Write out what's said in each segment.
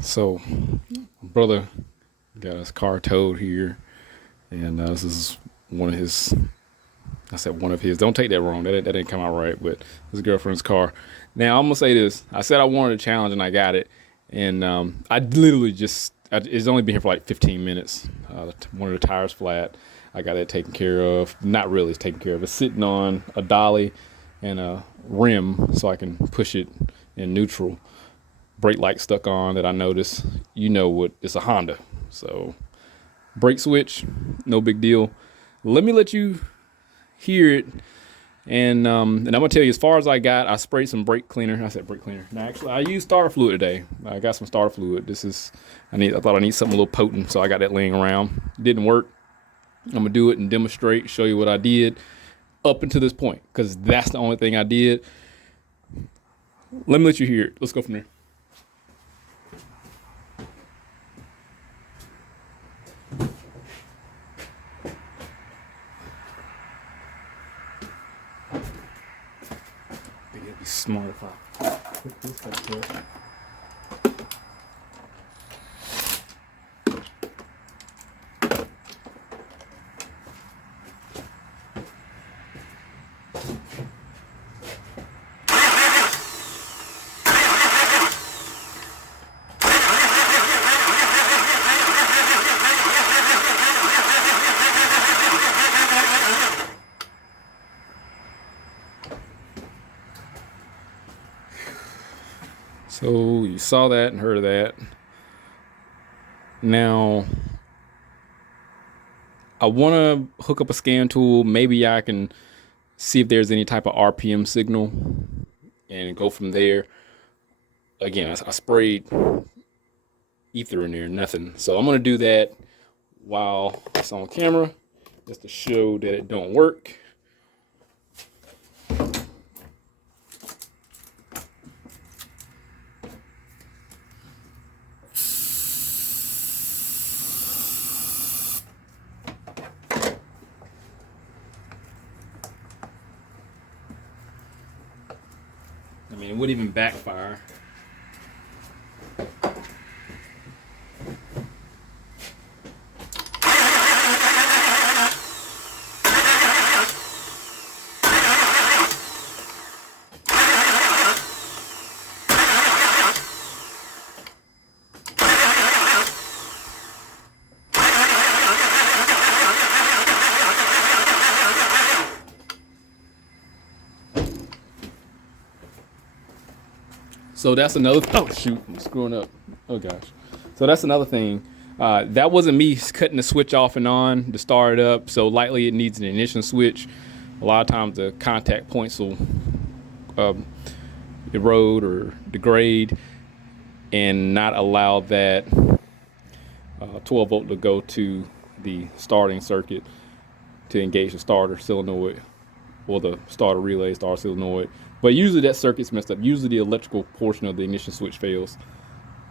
So, brother got his car towed here, and this is one of his. I said one of his. Don't take that wrong. That didn't come out right. But his girlfriend's car. Now I'm gonna say this. I said I wanted a challenge, and I got it. And I literally it's only been here for like 15 minutes. One of the tires flat. I got that taken care of. Not really taken care of. It's sitting on a dolly and a rim, so I can push it in neutral. Brake light stuck on that I noticed. You know what? It's a Honda, so brake switch, no big deal. Let me let you hear it, and I'm gonna tell you as far as I got. I sprayed some brake cleaner. I said brake cleaner. No, actually, I used starter fluid today. I got some starter fluid. I thought I need something a little potent, so I got that laying around. It didn't work. I'm gonna do it and demonstrate, show you what I did up until this point, because that's the only thing I did. Let me let you hear it. Let's go from there. I think it'd be smart if I put this like that. So you saw that and heard of that. Now I want to hook up a scan tool. Maybe I can see if there's any type of RPM signal and go from there. Again, I sprayed ether in there, nothing. So I'm gonna do that while it's on camera, just to show that it don't work. I mean, it wouldn't even backfire. So that's another. Oh shoot, I'm screwing up. Oh gosh. So that's another thing. That wasn't me cutting the switch off and on to start it up. So likely it needs an ignition switch. A lot of times the contact points will erode or degrade and not allow that 12 volt to go to the starting circuit to engage the starter solenoid or the starter relay, starter solenoid. But usually that circuit's messed up. Usually the electrical portion of the ignition switch fails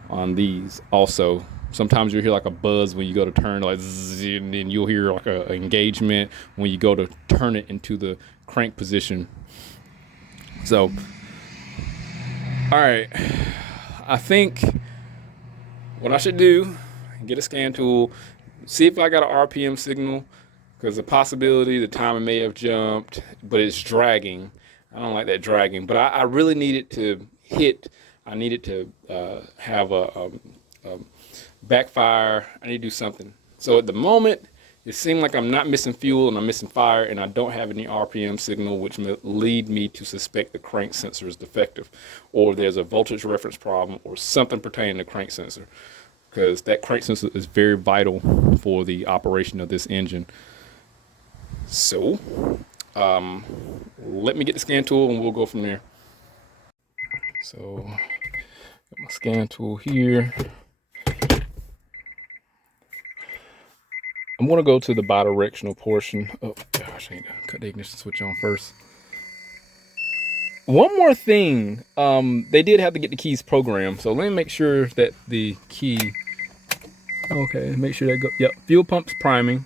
on these. Also, sometimes you'll hear like a buzz when you go to turn, like zzz, and then you'll hear like a engagement when you go to turn it into the crank position. So, all right, I think what I should do, get a scan tool, see if I got an RPM signal, because the possibility the timer may have jumped, but it's dragging. I don't like that dragging, but I really need it to hit. I need it to have a backfire. I need to do something. So at the moment, it seemed like I'm not missing fuel and I'm missing fire, and I don't have any RPM signal, which may lead me to suspect the crank sensor is defective, or there's a voltage reference problem, or something pertaining to crank sensor, because that crank sensor is very vital for the operation of this engine. So let me get the scan tool and we'll go from there. So got my scan tool here. I'm gonna go to the bidirectional portion. Oh gosh, I need to cut the ignition switch on first. One more thing, they did have to get the keys programmed, so let me make sure that the key. Okay, make sure that go. Yep, fuel pump's priming.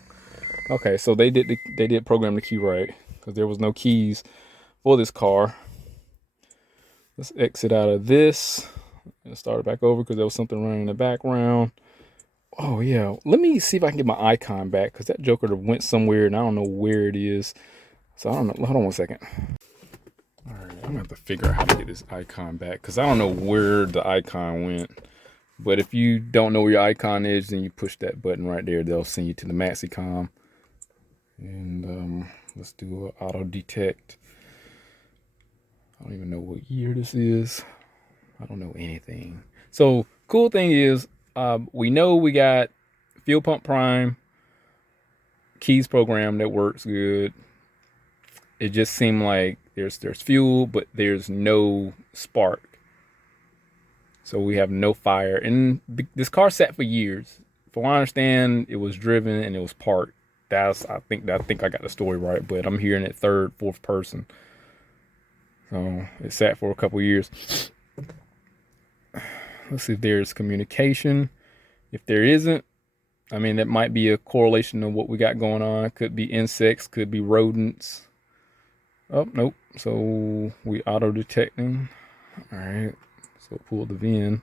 Okay, so they did program the key right, because there was no keys for this car. Let's exit out of this. and start it back over because there was something running in the background. Oh yeah, let me see if I can get my icon back because that Joker went somewhere and I don't know where it is. So I don't know. Hold on 1 second. All right, I'm gonna have to figure out how to get this icon back because I don't know where the icon went. But if you don't know where your icon is, then you push that button right there. They'll send you to the Maxicom. And let's do an auto detect. I don't even know what year this is. I don't know anything. So cool thing is, we know we got Fuel Pump Prime keys program that works good. It just seemed like there's fuel, but there's no spark. So we have no fire. And this car sat for years. From what I understand, it was driven and it was parked. I think I got the story right, but I'm hearing it third, fourth person. So it sat for a couple years. Let's see if there's communication. If there isn't, I mean, that might be a correlation of what we got going on. It could be insects, could be rodents. Oh, nope. So we auto detecting. All right. So pull the VIN.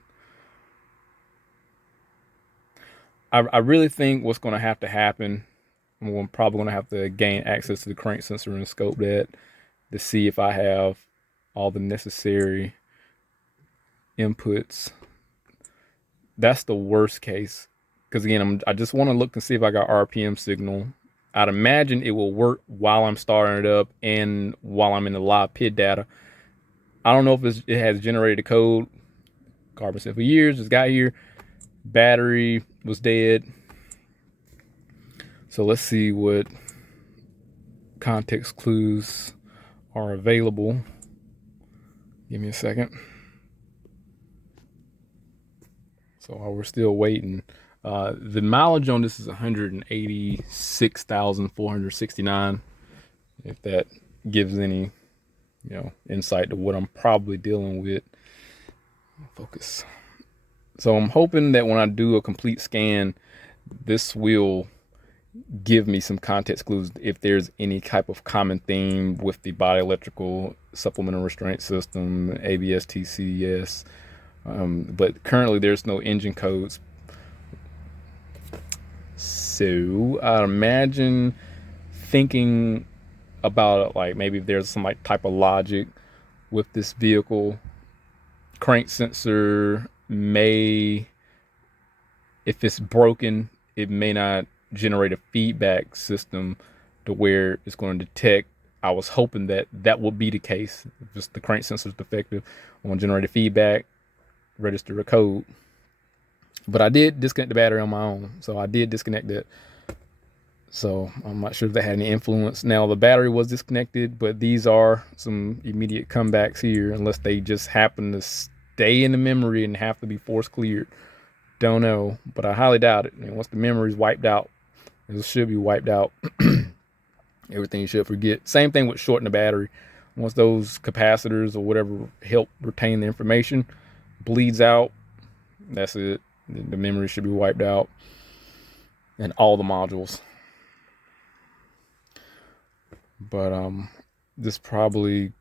I really think what's going to have to happen, I'm probably going to have to gain access to the crank sensor and scope that to see if I have all the necessary inputs. That's the worst case. Because again, I just want to look and see if I got RPM signal. I'd imagine it will work while I'm starting it up and while I'm in the live PID data. I don't know if it has generated code. Carbon said for years, just got here. Battery was dead. So let's see what context clues are available. Give me a second. So while we're still waiting, the mileage on this is 186,469. If that gives any, insight to what I'm probably dealing with. Focus. So I'm hoping that when I do a complete scan, this will give me some context clues if there's any type of common theme with the body electrical supplemental restraint system, ABS, TCS. But currently there's no engine codes. So I imagine thinking about like maybe if there's some like type of logic with this vehicle. Crank sensor may, if it's broken, it may not generate a feedback system to where it's going to detect. I was hoping that would be the case. If just the crank sensor is defective, I want to generate a feedback, register a code. But I did disconnect the battery on my own, so I did disconnect it. So I'm not sure if that had any influence. Now the battery was disconnected, but these are some immediate comebacks here, unless they just happen to stay in the memory and have to be force cleared. Don't know, but I highly doubt it. And once the memory is wiped out, it should be wiped out. Everything you should forget. Same thing with shorting the battery. Once those capacitors or whatever help retain the information bleeds out, that's it. The memory should be wiped out, and all the modules. But this probably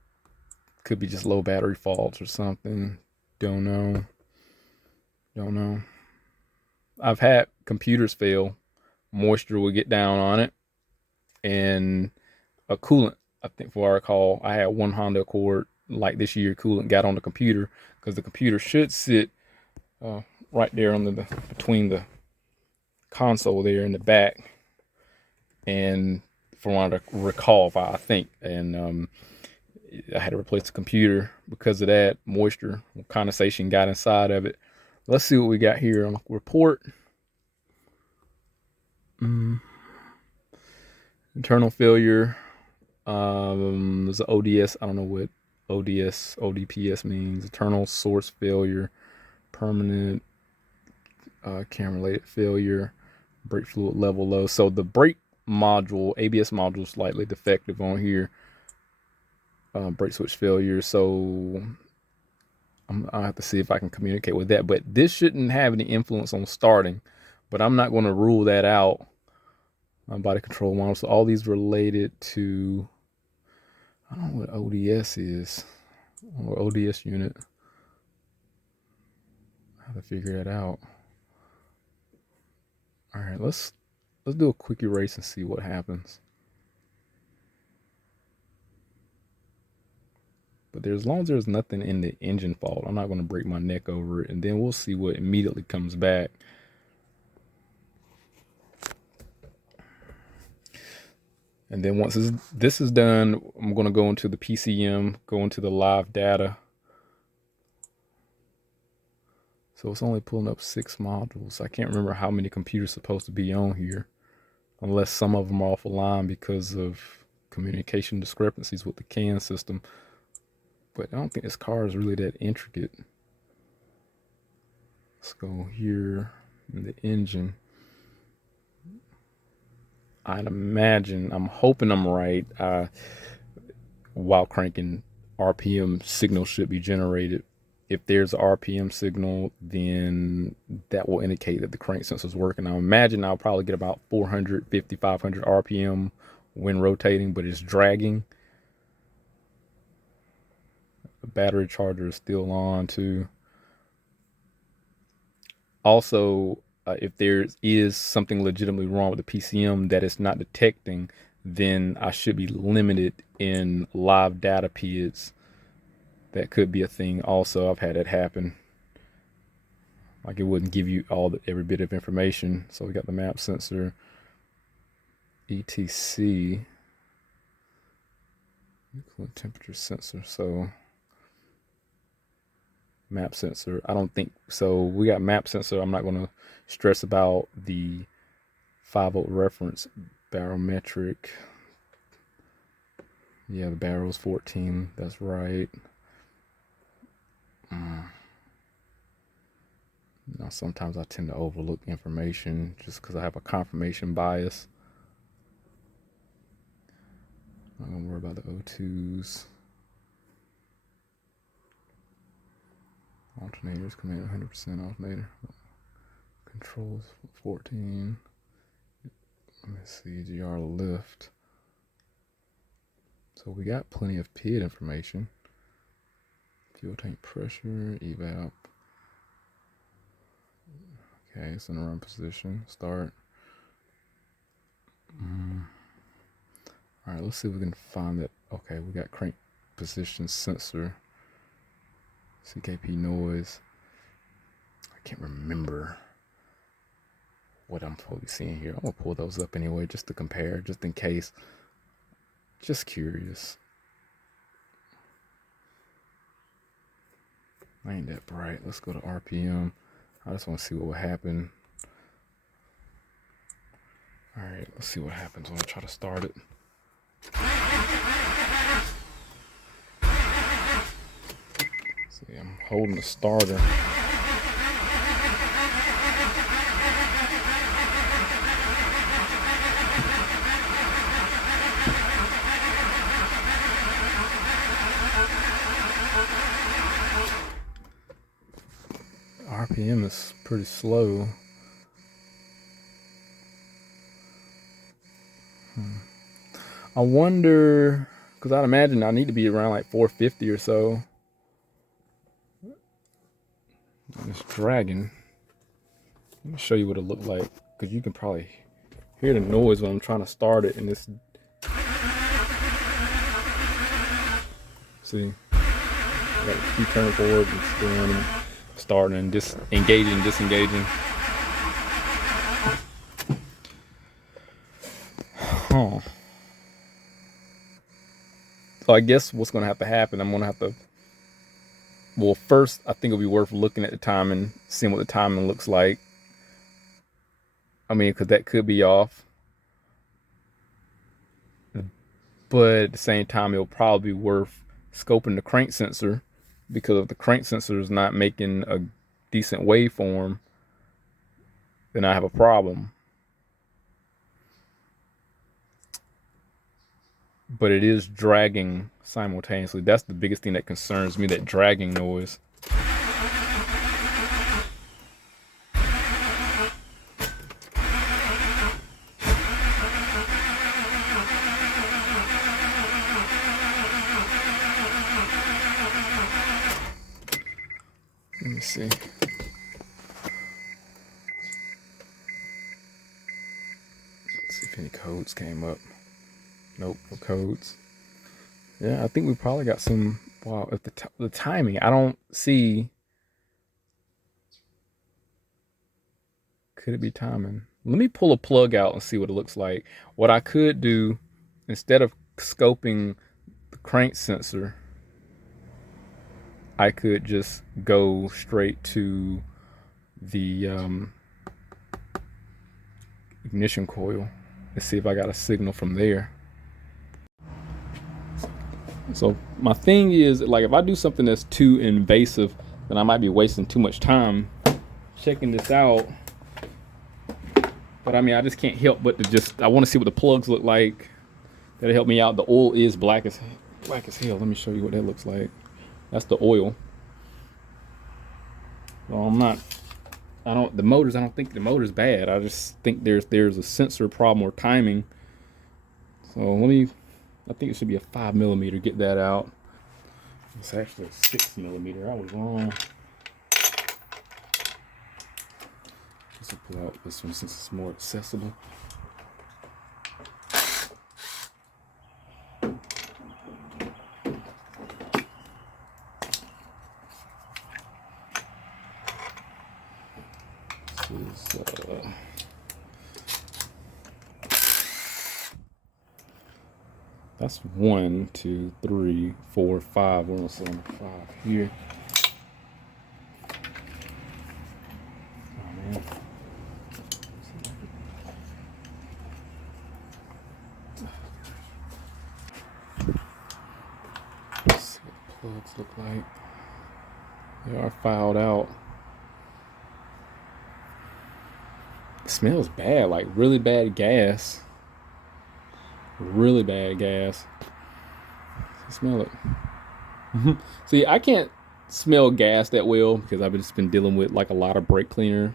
could be just low battery faults or something. Don't know. I've had computers fail. Moisture will get down on it, and a coolant. I think, for I recall, I had one Honda Accord like this year. Coolant got on the computer because the computer should sit right there on between the console there in the back, and from what I recall, I think, and I had to replace the computer because of that. Moisture condensation got inside of it. Let's see what we got here on the report. Internal failure. There's an ODS. I don't know what ODPS means. Internal source failure. Permanent cam-related failure. Brake fluid level low. So the brake module, ABS module, is slightly defective on here. Brake switch failure. So I'll have to see if I can communicate with that. But this shouldn't have any influence on starting. But I'm not going to rule that out. Body control model. So all these related to, I don't know what ODS is, or ODS unit. to figure that out. All right, let's do a quick erase and see what happens. But as long as there's nothing in the engine fault, I'm not going to break my neck over it, and then we'll see what immediately comes back. And then once this is done, I'm going to go into the PCM, go into the live data. So it's only pulling up 6 modules. I can't remember how many computers are supposed to be on here, unless some of them are offline because of communication discrepancies with the CAN system. But I don't think this car is really that intricate. Let's go here in the engine. I'd imagine, I'm hoping I'm right, while cranking, RPM signal should be generated. If there's an RPM signal, then that will indicate that the crank sensor is working. I imagine I'll probably get about 450, 500 RPM when rotating, but it's dragging. The battery charger is still on too. Also, if there is something legitimately wrong with the PCM that it's not detecting, then I should be limited in live data PIDs. That could be a thing also. I've had it happen. Like it wouldn't give you every bit of information. So we got the map sensor, ETC, coolant temperature sensor. So map sensor, I don't think so. We got map sensor. I'm not going to stress about the 5-volt reference barometric. Yeah, the barrel's 14. That's right. Now, sometimes I tend to overlook information just because I have a confirmation bias. I'm not going to worry about the O2s. Alternators, command 100% alternator. Controls 14. Let me see, GR lift. So we got plenty of PID information. Fuel tank pressure, evap. Okay, it's in the run position. Start. All right, let's see if we can find that. Okay, we got crank position sensor. CKP noise. I can't remember what I'm supposed to be seeing here. I'm gonna pull those up anyway just to compare, just in case. Just curious. I ain't that bright. Let's go to RPM. I just want to see what will happen. All right, let's see what happens when I try to start it. See, I'm holding the starter. RPM is pretty slow. I wonder, because I'd imagine I need to be around like 450 or so. It's dragging. Let me show you what it looked like, because you can probably hear the noise when I'm trying to start it, and it's, see, I got to keep turning forward and still starting and disengaging, disengaging. Huh. So I guess what's going to have to happen, I'm going to have to, well, first, I think it'll be worth looking at the timing, seeing what the timing looks like. I mean, because that could be off. But at the same time, it'll probably be worth scoping the crank sensor, because if the crank sensor is not making a decent waveform, then I have a problem. But it is dragging simultaneously. That's the biggest thing that concerns me, that dragging noise. Let me see. any codes came up. Nope, no codes. Yeah, I think we probably got some. Wow, if the timing, I don't see. Could it be timing? Let me pull a plug out and see what it looks like. What I could do, instead of scoping the crank sensor, I could just go straight to the ignition coil and see if I got a signal from there. So my thing is, like, if I do something that's too invasive, then I might be wasting too much time checking this out. But I mean, I just can't help but to I want to see what the plugs look like. That'll help me out. The oil is black as hell. Let me show you what that looks like. That's the oil. Well, I don't think the motor's bad. I just think there's a sensor problem or timing. So I think it should be a 5mm. Get that out. It's actually a 6mm. I was wrong. Let's pull out this one since it's more accessible. That's 1, 2, 3, 4, 5. We're on cylinder 5 here. Oh man. Let's see what the plugs look like. They are filed out. It smells bad, like really bad gas. Really bad gas. Smell it. See, I can't smell gas that well because I've just been dealing with like a lot of brake cleaner.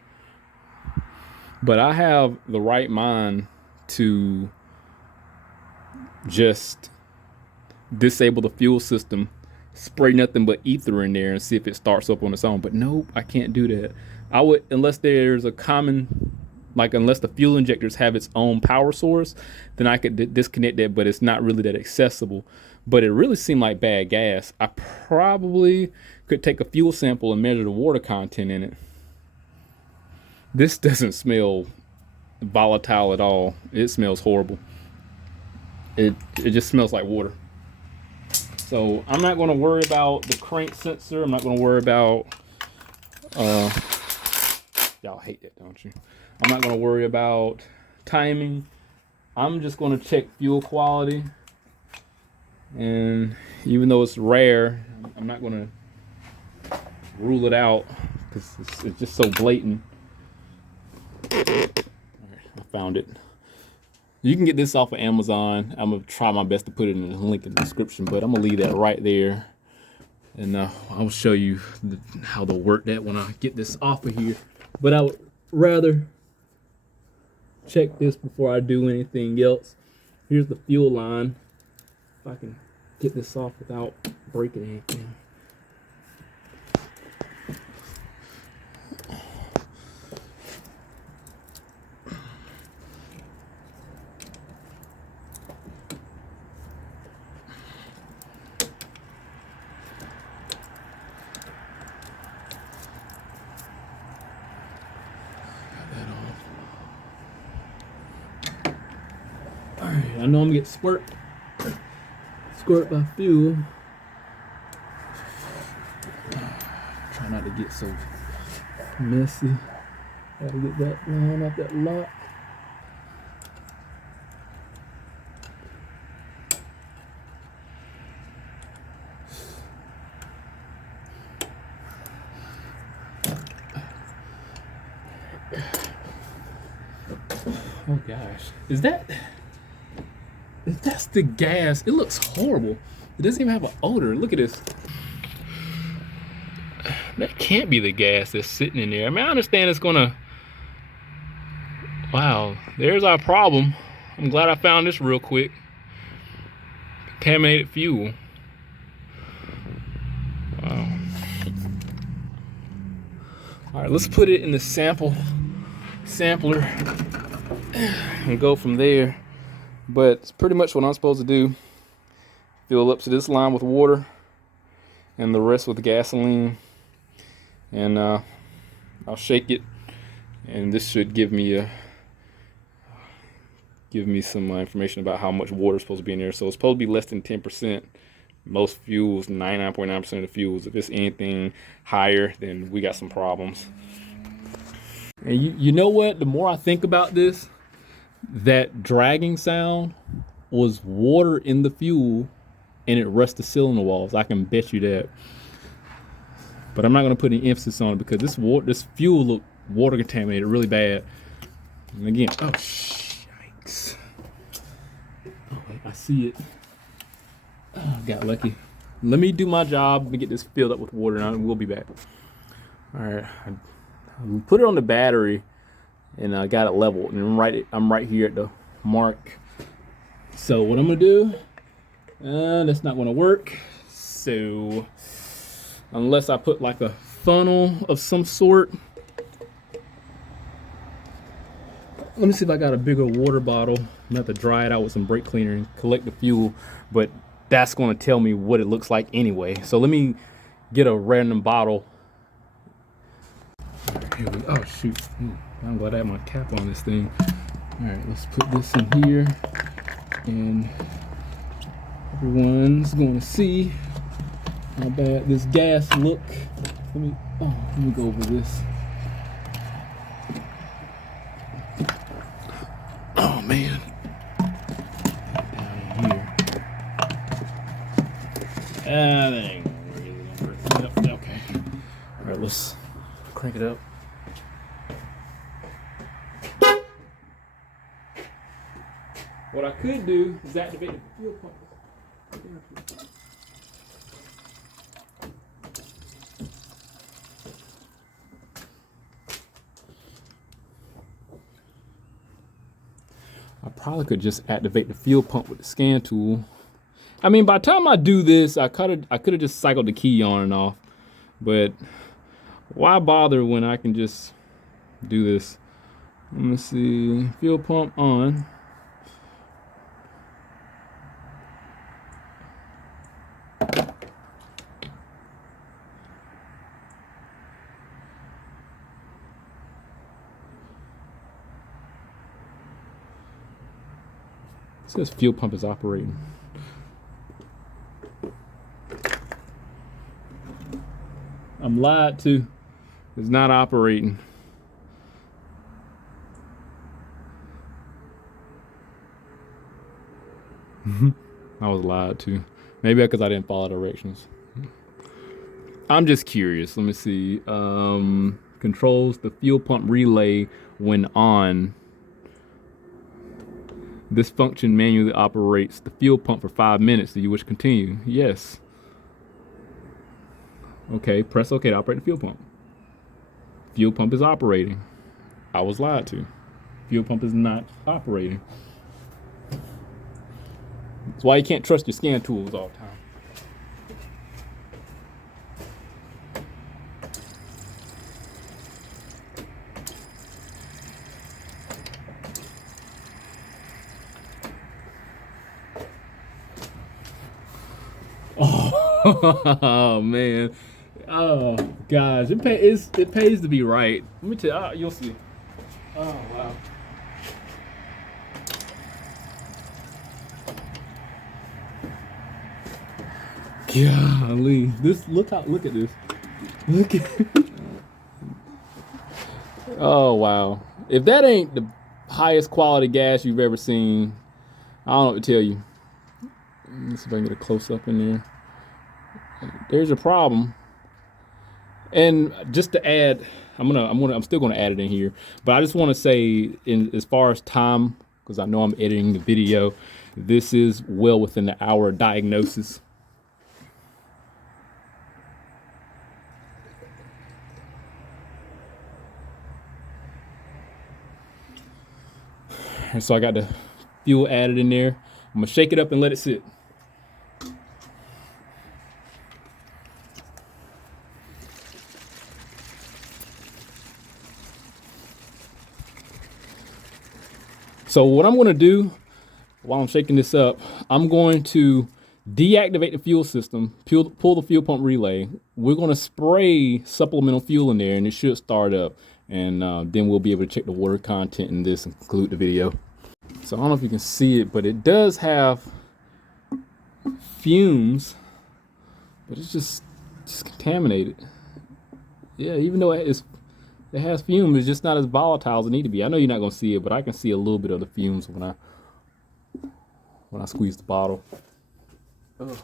But I have the right mind to just disable the fuel system, spray nothing but ether in there and see if it starts up on its own. But nope, I can't do that. I would, unless there's a common, like unless the fuel injectors have its own power source, then I could disconnect that, but it's not really that accessible. But it really seemed like bad gas. I probably could take a fuel sample and measure the water content in it. This doesn't smell volatile at all. It smells horrible. It just smells like water. So I'm not going to worry about the crank sensor. I'm not going to worry about, y'all hate that, don't you? I'm not going to worry about timing. I'm just going to check fuel quality. And even though it's rare, I'm not going to rule it out because it's just so blatant. All right, I found it. You can get this off of Amazon. I'm going to try my best to put it in the link in the description, but I'm going to leave that right there. And I'll show you how to work that when I get this off of here. But I would rather check this before I do anything else. Here's the fuel line. If I can get this off without breaking anything. Alright, I know I'm gonna get squirt by fuel. Try not to get so messy. Gotta get that line off that lock. Oh gosh, if that's the gas, it looks horrible. It doesn't even have an odor. Look at this. That can't be the gas that's sitting in there. I mean, I understand it's gonna, wow, there's our problem. I'm glad I found this real quick. Contaminated fuel. Wow. All right, let's put it in the sampler and go from there. But it's pretty much what I'm supposed to do. Fill up to this line with water and the rest with gasoline. And I'll shake it, and this should give me some information about how much water is supposed to be in there. So it's supposed to be less than 10%. Most fuels, 99.9% of the fuels. If it's anything higher, then we got some problems. And you know what? The more I think about this, that dragging sound was water in the fuel, and it rusted the cylinder walls. I can bet you that. But I'm not going to put any emphasis on it because this fuel looked water contaminated really bad. And again, oh yikes! Oh, I see it. Oh, got lucky. Let me do my job and get this filled up with water, and we'll be back. All right, I put it on the battery, and I got it leveled, and I'm right here at the mark. So what I'm gonna do? That's not gonna work. So unless I put like a funnel of some sort. Let me see if I got a bigger water bottle. I'm gonna have to dry it out with some brake cleaner and collect the fuel, but that's gonna tell me what it looks like anyway. So let me get a random bottle. Here we go. Oh shoot. I'm glad I have my cap on this thing. All right, let's put this in here, and everyone's gonna see how bad this gas look. Let me go over this. Oh man. Down in here. That ain't really gonna work. Okay. All right, let's crank it up. What I could do is activate the fuel pump. I probably could just activate the fuel pump with the scan tool. I mean, by the time I do this, I could have just cycled the key on and off, but why bother when I can just do this? Let me see, fuel pump on. It says fuel pump is operating. I'm lied to. It's not operating. I was lied to. Maybe because I didn't follow directions. I'm just curious. Let me see. Controls the fuel pump relay when on. This function manually operates the fuel pump for 5 minutes. Do you wish to continue? Yes. Okay, press OK to operate the fuel pump. Fuel pump is operating. I was lied to. Fuel pump is not operating. That's why you can't trust your scan tools all the time. Oh man, oh gosh, it pays to be right. Let me tell you, you'll see. Oh wow. Golly, look at this. Look at. Oh wow, if that ain't the highest quality gas you've ever seen, I don't know what to tell you. Let's see if I can get a close up in there. There's a problem. And just to add, I'm still gonna add it in here, but I just want to say, as far as time, because I know I'm editing the video, this is well within the hour diagnosis. And so I got the fuel added in there. I'm gonna shake it up and let it sit. So what I'm going to do while I'm shaking this up, I'm going to deactivate the fuel system, pull the fuel pump relay. We're going to spray supplemental fuel in there, and it should start up. And then we'll be able to check the water content in this and conclude the video. So I don't know if you can see it, but it does have fumes, but it's just contaminated. Yeah, even though it has fumes, it's just not as volatile as it need to be. I know you're not gonna see it, but I can see a little bit of the fumes when I squeeze the bottle. Ugh.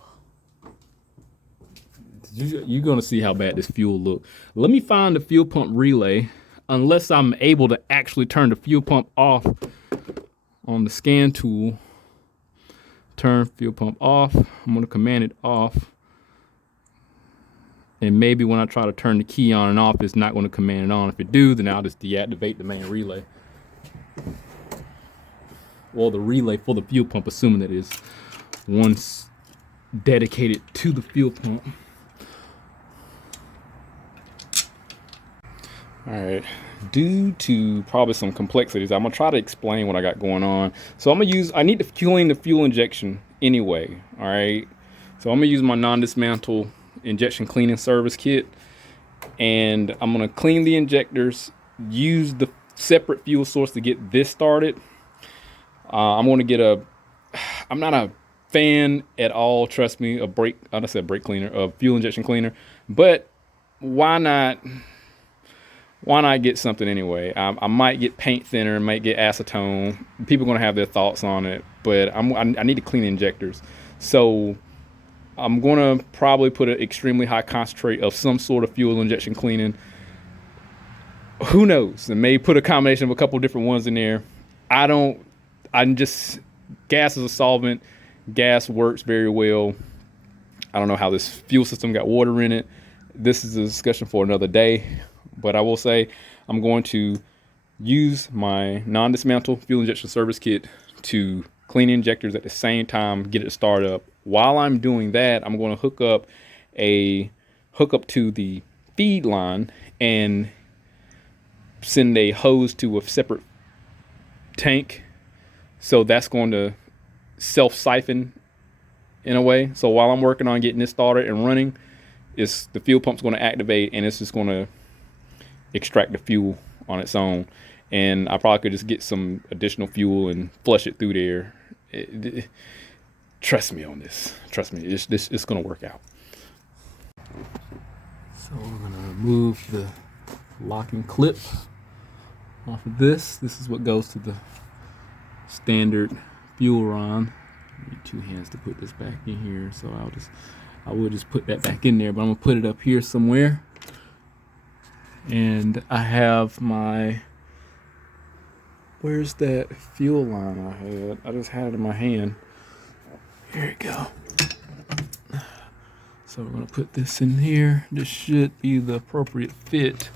You're gonna see how bad this fuel look. Let me find the fuel pump relay, unless I'm able to actually turn the fuel pump off on the scan tool. Turn fuel pump off. I'm gonna command it off. And maybe when I try to turn the key on and off, it's not gonna command it on. If it do, then I'll just deactivate the main relay. Well, the relay for the fuel pump, assuming that is once dedicated to the fuel pump. All right, due to probably some complexities, I'm gonna try to explain what I got going on. So I need to clean the fuel injection anyway, all right? So I'm gonna use my non-dismantle injection cleaning service kit, and I'm gonna clean the injectors, use the separate fuel source to get this started. I'm gonna get I'm not a fan at all, trust me, I said brake cleaner, a fuel injection cleaner, but why not get something anyway? I might get paint thinner, might get acetone. People are gonna have their thoughts on it, but I need to clean injectors. So I'm gonna probably put an extremely high concentrate of some sort of fuel injection cleaning. Who knows? I may put a combination of a couple different ones in there. Gas is a solvent. Gas works very well. I don't know how this fuel system got water in it. This is a discussion for another day. But I will say I'm going to use my non-dismantle fuel injection service kit to clean injectors at the same time, get it started up. While I'm doing that, I'm going to hook up to the feed line and send a hose to a separate tank. So that's going to self-siphon in a way. So while I'm working on getting this started and running, the fuel pump's going to activate, and it's just going to extract the fuel on its own. And I probably could just get some additional fuel and flush it through there. Trust me on this. Trust me, it's going to work out. So I'm going to remove the locking clip off of this. This is what goes to the standard fuel rod. I need 2 hands to put this back in here, so I will just put that back in there, but I'm gonna put it up here somewhere. And I have where's that fuel line I had? I just had it in my hand. Here we go. So we're gonna put this in here. This should be the appropriate fit.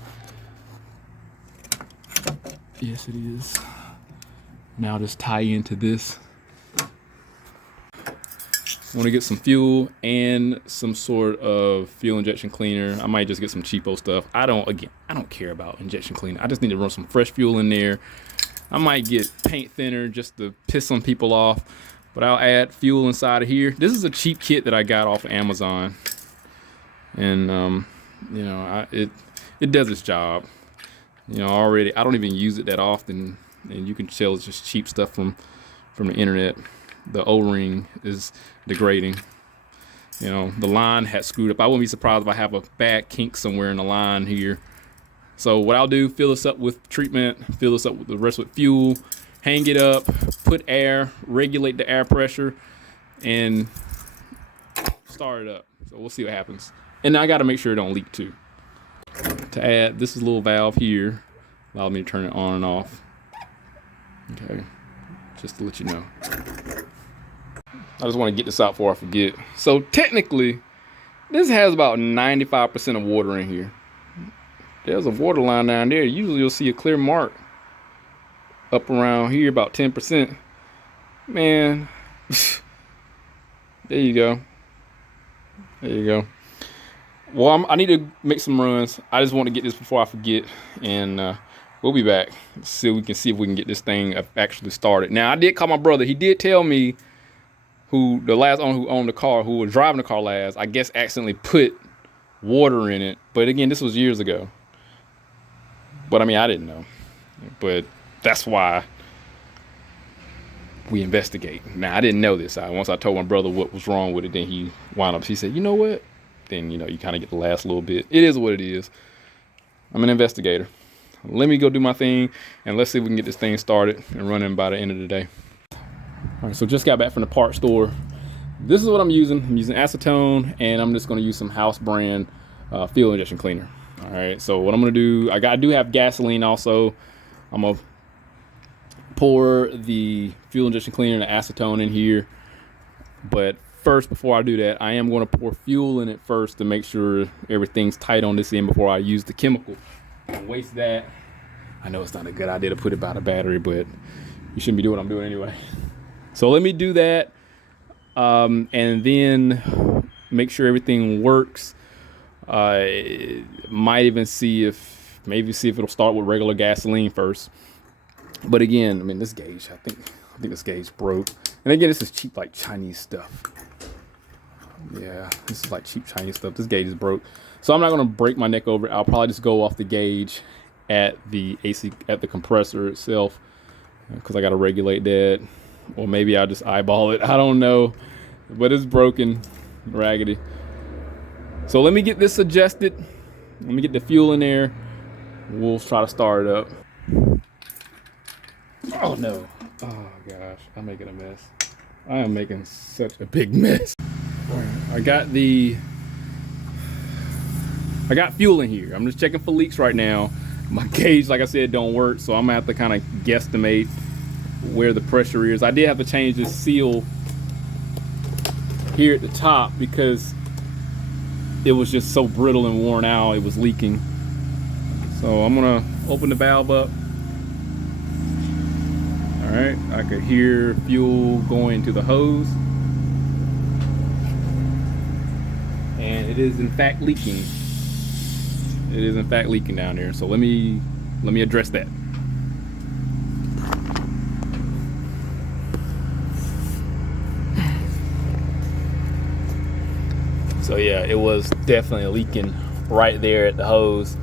Yes, it is. Now just tie into this. I want to get some fuel and some sort of fuel injection cleaner. I might just get some cheapo stuff. I don't care about injection cleaner. I just need to run some fresh fuel in there. I might get paint thinner just to piss some people off, but I'll add fuel inside of here. This is a cheap kit that I got off of Amazon, and you know, it does its job. You know, already I don't even use it that often, and you can tell it's just cheap stuff from the internet. The O-ring is degrading. You know, the line has screwed up. I wouldn't be surprised if I have a bad kink somewhere in the line here. So what I'll do, fill this up with treatment, fill this up with the rest with fuel, hang it up, put air, regulate the air pressure, and start it up. So we'll see what happens. And I got to make sure it don't leak too. To add, this is a little valve here, allow me to turn it on and off. Okay, just to let you know. I just want to get this out before I forget. So technically, this has about 95% of water in here. There's a water line down there. Usually you'll see a clear mark up around here, about 10%. Man, there you go. There you go. Well, I need to make some runs. I just want to get this before I forget and We'll be back. So we can see if we can get this thing actually started. Now, I did call my brother. He did tell me the last owner who owned the car, who was driving the car last, I guess accidentally put water in it. But again, this was years ago. But I mean, I didn't know. But that's why we investigate. Now, I didn't know this. Once I told my brother what was wrong with it, then he wound up. He said, you know what? Then, you know, you kind of get the last little bit. It is what it is. I'm an investigator. Let me go do my thing, and let's see if we can get this thing started and running by the end of the day. All right, so just got back from the parts store. This is what I'm using. I'm using acetone, and I'm just going to use some house brand fuel injection cleaner. All right, so what I'm going to do, I do have gasoline also. I'm going to pour the fuel injection cleaner and the acetone in here. But first, before I do that, I am going to pour fuel in it first to make sure everything's tight on this end before I use the chemical. Don't waste that. I know it's not a good idea to put it by the battery, but you shouldn't be doing what I'm doing anyway. So let me do that, and then make sure everything works. Might even see if it'll start with regular gasoline first. But again, I mean, this gauge, I think this gauge broke. And again, this is cheap, like Chinese stuff. Yeah, this is like cheap Chinese stuff. This gauge is broke. So I'm not going to break my neck over it. I'll probably just go off the gauge at the AC, at the compressor itself, because I got to regulate that. Or maybe I'll just eyeball it. I don't know. But it's broken, raggedy. So let me get this adjusted. Let me get the fuel in there. We'll try to start it up. Oh, no. Oh, gosh. I'm making a mess. I am making such a big mess. All right, I got fuel in here. I'm just checking for leaks right now. My gauge, like I said, don't work, so I'm gonna have to kind of guesstimate where the pressure is. I did have to change this seal here at the top because it was just so brittle and worn out, it was leaking. So I'm gonna open the valve up. All right, I could hear fuel going to the hose. And it is in fact leaking. It is in fact leaking down there. So let me address that. So yeah, it was definitely leaking right there at the hose.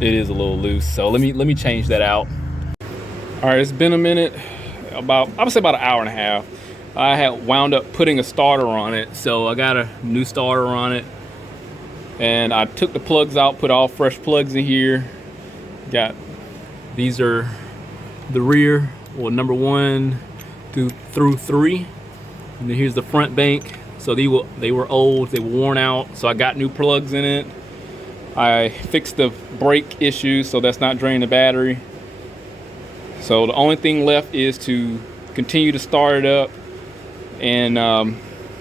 It is a little loose. So let me change that out. All right, it's been a minute, I would say about an hour and a half. I had wound up putting a starter on it, so I got a new starter on it, and I took the plugs out, put all fresh plugs in here. These are the rear, well, number 1 through 3, and then here's the front bank. So they were old, they were worn out, so I got new plugs in it. I fixed the brake issue, so that's not draining the battery. So the only thing left is to continue to start it up. And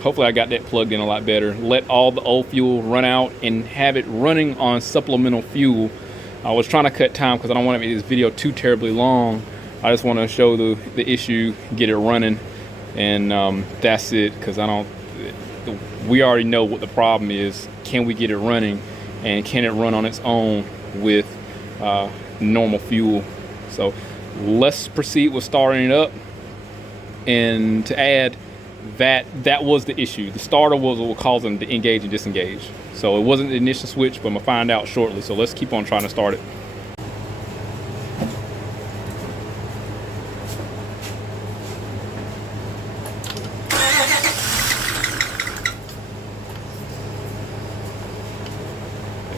hopefully I got that plugged in a lot better. Let all the old fuel run out and have it running on supplemental fuel. I was trying to cut time because I don't want to make this video too terribly long. I just want to show the issue, get it running, and that's it. Because we already know what the problem is. Can we get it running, and can it run on its own with normal fuel? So let's proceed with starting it up. And to add, that was the issue. The starter was what caused them to engage and disengage. So it wasn't the ignition switch, but I'm gonna find out shortly. So let's keep on trying to start it.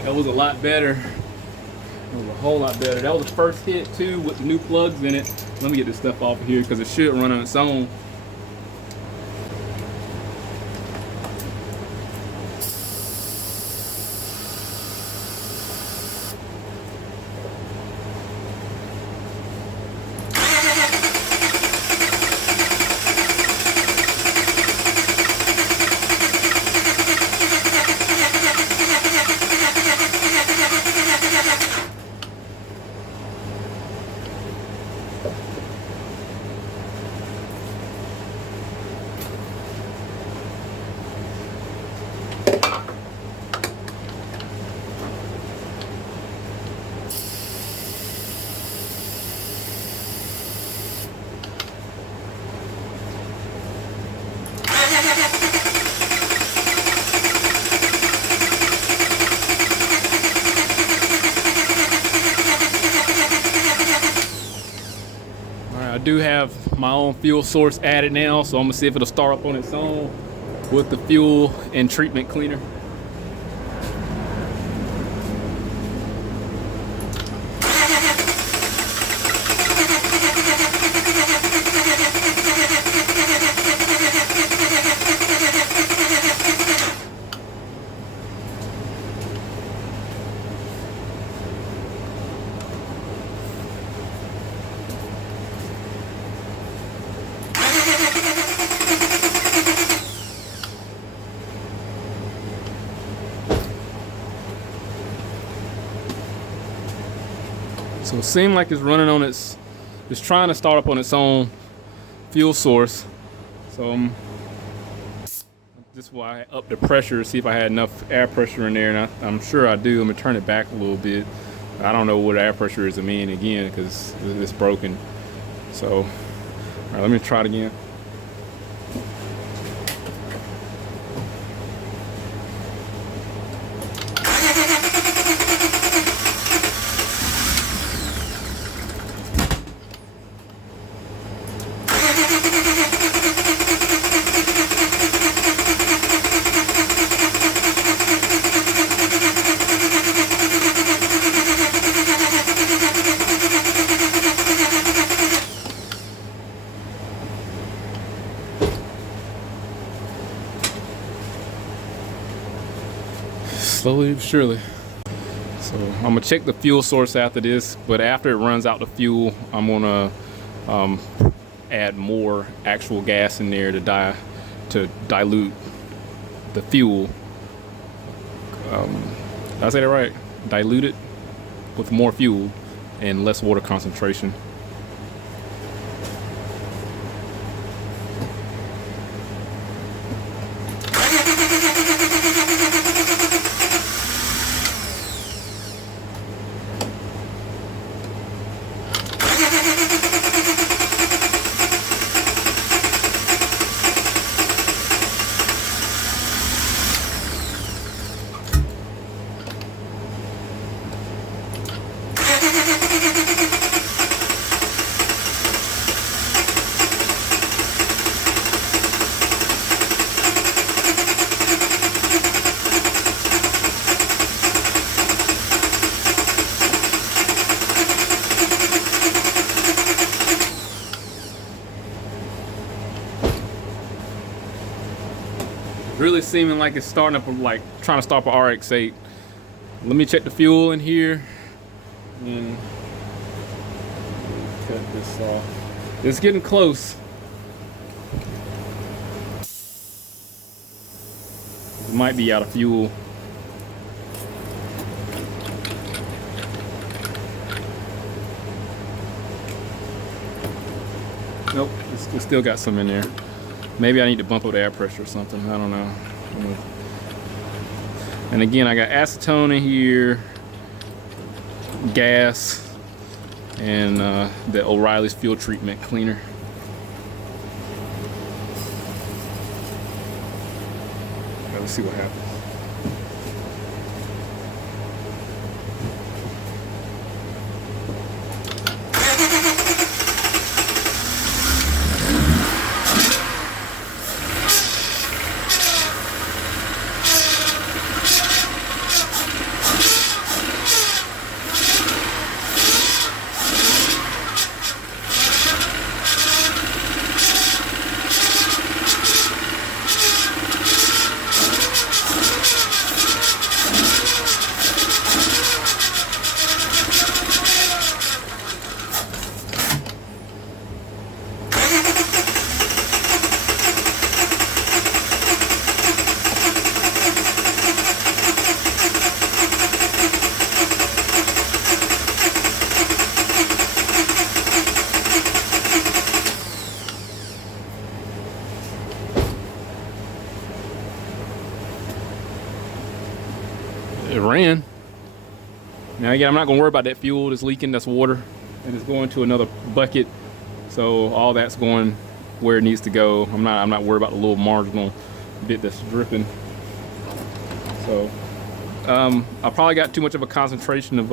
That was a lot better. It was a whole lot better. That was the first hit too with the new plugs in it. Let me get this stuff off of here because it should run on its own. I do have my own fuel source added now, so I'm gonna see if it'll start up on its own with the fuel and treatment cleaner. So it seems like it's running on it's trying to start up on its own fuel source. So this is why I upped the pressure to see if I had enough air pressure in there, and I'm sure I do. I'm gonna turn it back a little bit. I don't know what air pressure is a mean again because it's broken. So, all right, let me try it again. Slowly but surely. So I'm gonna check the fuel source after this, but after it runs out the fuel, I'm gonna add more actual gas in there to dilute the fuel. Did I say that right? Dilute it with more fuel and less water concentration. Really seeming like it's starting up, like trying to start an RX-8. Let me check the fuel in here and cut this off. It's getting close. It might be out of fuel. Nope, it's still got some in there. Maybe I need to bump up the air pressure or something. I don't know. And again, I got acetone in here, gas, and the O'Reilly's fuel treatment cleaner. Let's see what happens. It ran. Now again, I'm not gonna worry about that fuel that's leaking, that's water, and it's going to another bucket. So all that's going where it needs to go. I'm not worried about the little marginal bit that's dripping. So I probably got too much of a concentration of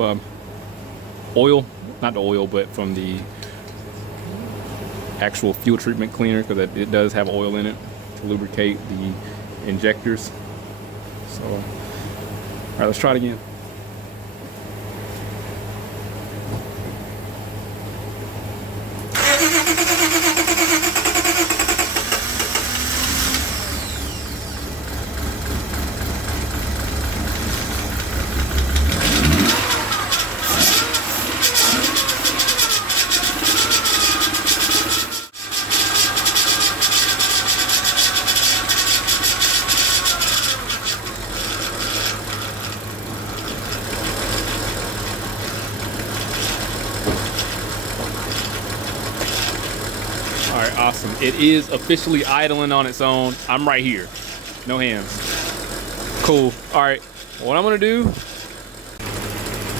oil, not the oil, but from the actual fuel treatment cleaner, because it does have oil in it to lubricate the injectors. So, all right, let's try it again. All right, awesome. It is officially idling on its own. I'm right here. No hands. Cool. All right, what I'm gonna do,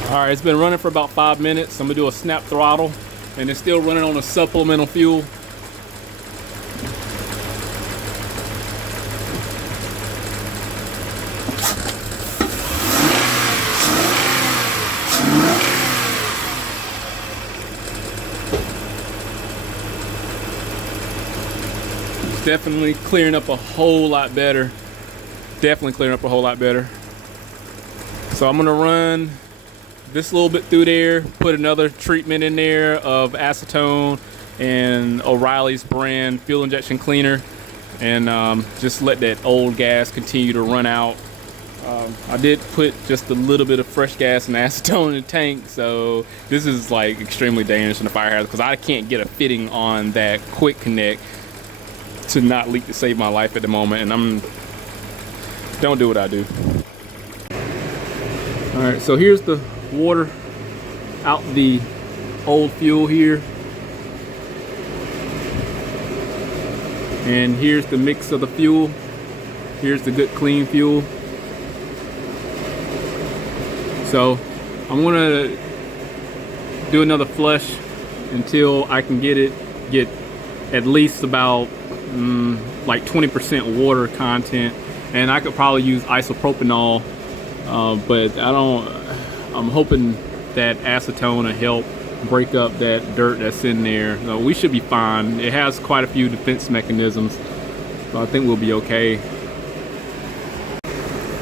all right, it's been running for about 5 minutes. I'm gonna do a snap throttle, and it's still running on a supplemental fuel. Definitely clearing up a whole lot better. Definitely clearing up a whole lot better. So I'm gonna run this little bit through there, put another treatment in there of acetone and O'Reilly's brand fuel injection cleaner, and just let that old gas continue to run out. I did put just a little bit of fresh gas and acetone in the tank, so this is like extremely dangerous in the fire hazard because I can't get a fitting on that quick connect to not leak to save my life at the moment, and don't do what I do. All right, so here's the water out the old fuel here, and here's the mix of the fuel. Here's the good clean fuel. So I'm gonna do another flush until I can get at least about like 20% water content, and I could probably use isopropanol, but I'm hoping that acetone will help break up that dirt that's in there. So we should be fine. It has quite a few defense mechanisms, so I think we'll be okay.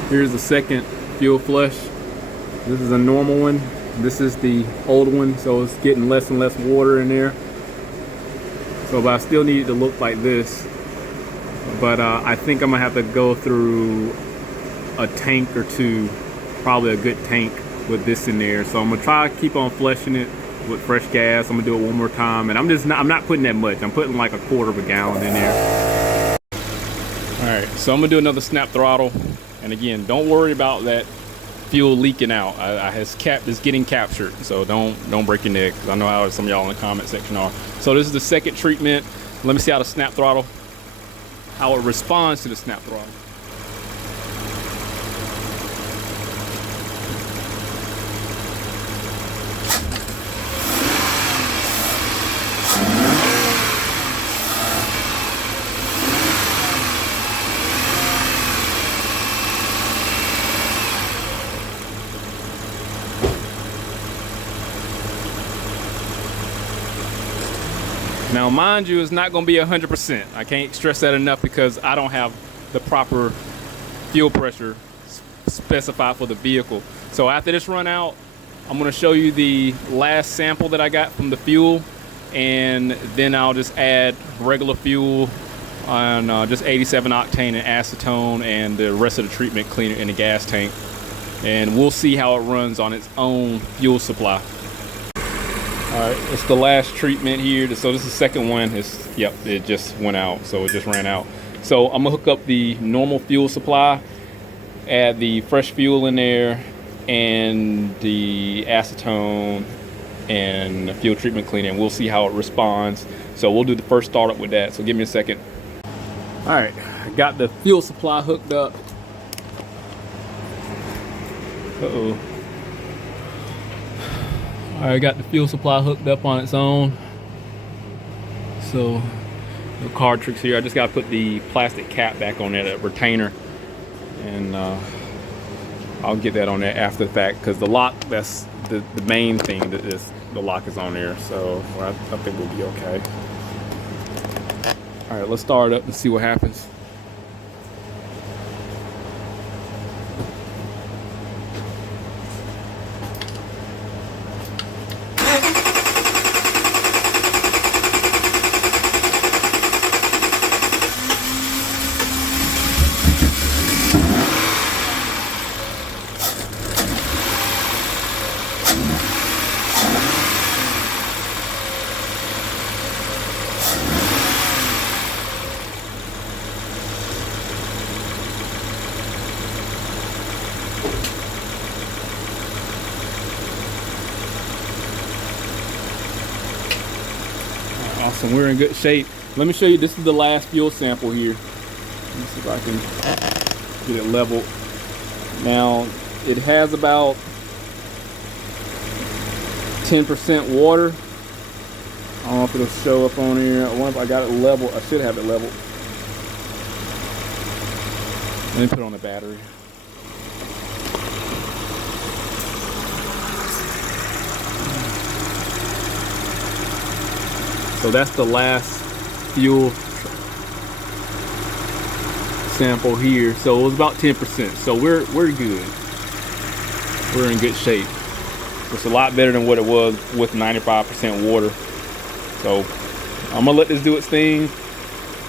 Here's the second fuel flush. This is a normal one. This is the old one, so it's getting less and less water in there. So, but I still need it to look like this. But I think I'm gonna have to go through a tank or two, probably a good tank with this in there. So I'm gonna try to keep on flushing it with fresh gas. I'm gonna do it one more time, and I'm not putting that much. I'm putting like 1/4 of a gallon in there. All right, so I'm gonna do another snap throttle, and again, don't worry about that fuel leaking out. It's getting captured, so don't break your neck. I know how some of y'all in the comment section are. So this is the second treatment. Let me see how the snap throttle, how it responds to the snap throttle. Now, mind you, it's not going to be 100%. I can't stress that enough because I don't have the proper fuel pressure specified for the vehicle. So after this run out, I'm going to show you the last sample that I got from the fuel, and then I'll just add regular fuel on just 87 octane and acetone and the rest of the treatment cleaner in the gas tank, and we'll see how it runs on its own fuel supply. All right, it's the last treatment here. So this is the second one. It just went out, so it just ran out. So I'm gonna hook up the normal fuel supply, add the fresh fuel in there, and the acetone and the fuel treatment cleaner, and we'll see how it responds. So we'll do the first startup with that. So give me a second. All right, I got the fuel supply hooked up. Uh-oh. I got the fuel supply hooked up on its own. So The card tricks here. I just got to put the plastic cap back on there, that retainer, and I'll get that on there after the fact, because the lock, that's the main thing, that is the lock is on there, so I think we'll be okay. All right, let's start it up and see what happens. Awesome, we're in good shape. Let me show you, this is the last fuel sample here. Let me see if I can get it leveled. Now, it has about 10% water. I don't know if it'll show up on here. I wonder if I got it leveled. I should have it leveled. Let me put it on the battery. So that's the last fuel sample here. So it was about 10%. So we're good. We're in good shape. It's a lot better than what it was with 95% water. So I'm gonna let this do its thing,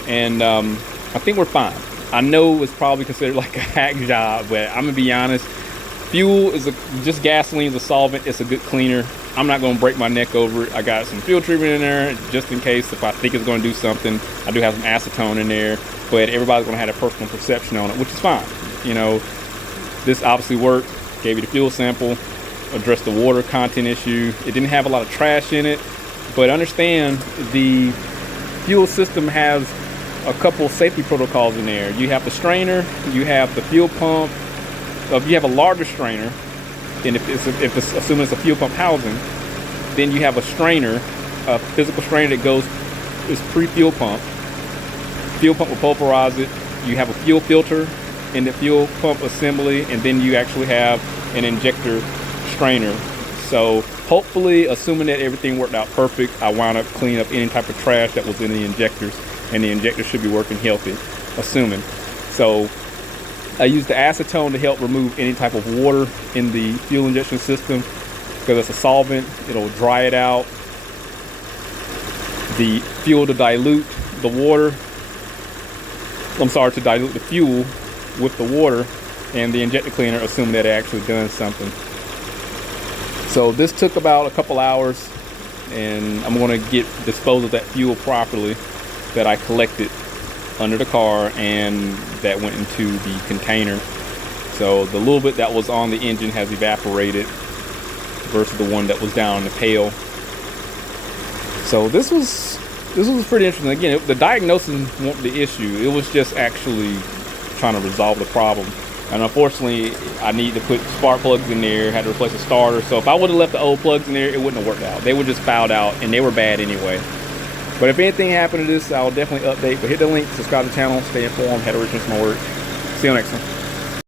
and I think we're fine. I know it's probably considered like a hack job, but I'm gonna be honest. Fuel is just gasoline is a solvent. It's a good cleaner. I'm not gonna break my neck over it. I got some fuel treatment in there just in case if I think it's gonna do something. I do have some acetone in there, but everybody's gonna have a personal perception on it, which is fine. You know, this obviously worked. Gave you the fuel sample, addressed the water content issue. It didn't have a lot of trash in it, but understand the fuel system has a couple safety protocols in there. You have the strainer, you have the fuel pump. If you have a larger strainer, and if it's assuming it's a fuel pump housing, then you have a strainer, a physical strainer that goes, is pre-fuel pump. Fuel pump will pulverize it. You have a fuel filter in the fuel pump assembly, and then you actually have an injector strainer. So hopefully, assuming that everything worked out perfect, I wound up cleaning up any type of trash that was in the injectors, and the injectors should be working healthy, assuming. So I used the acetone to help remove any type of water in the fuel injection system, because it's a solvent. It'll dry it out. The fuel to dilute the water. I'm sorry, to dilute the fuel with the water, and the injector cleaner, assuming that it actually done something. So this took about a couple hours, and I'm going to dispose of that fuel properly that I collected under the car and that went into the container. So the little bit that was on the engine has evaporated versus the one that was down in the pail. So this was pretty interesting. Again, the diagnosis wasn't the issue. It was just actually trying to resolve the problem. And unfortunately, I need to put spark plugs in there, had to replace the starter. So if I would have left the old plugs in there, it wouldn't have worked out. They would just fouled out, and they were bad anyway. But if anything happened to this, I'll definitely update. But hit the link, subscribe to the channel, stay informed, how to return some more work. See you next time.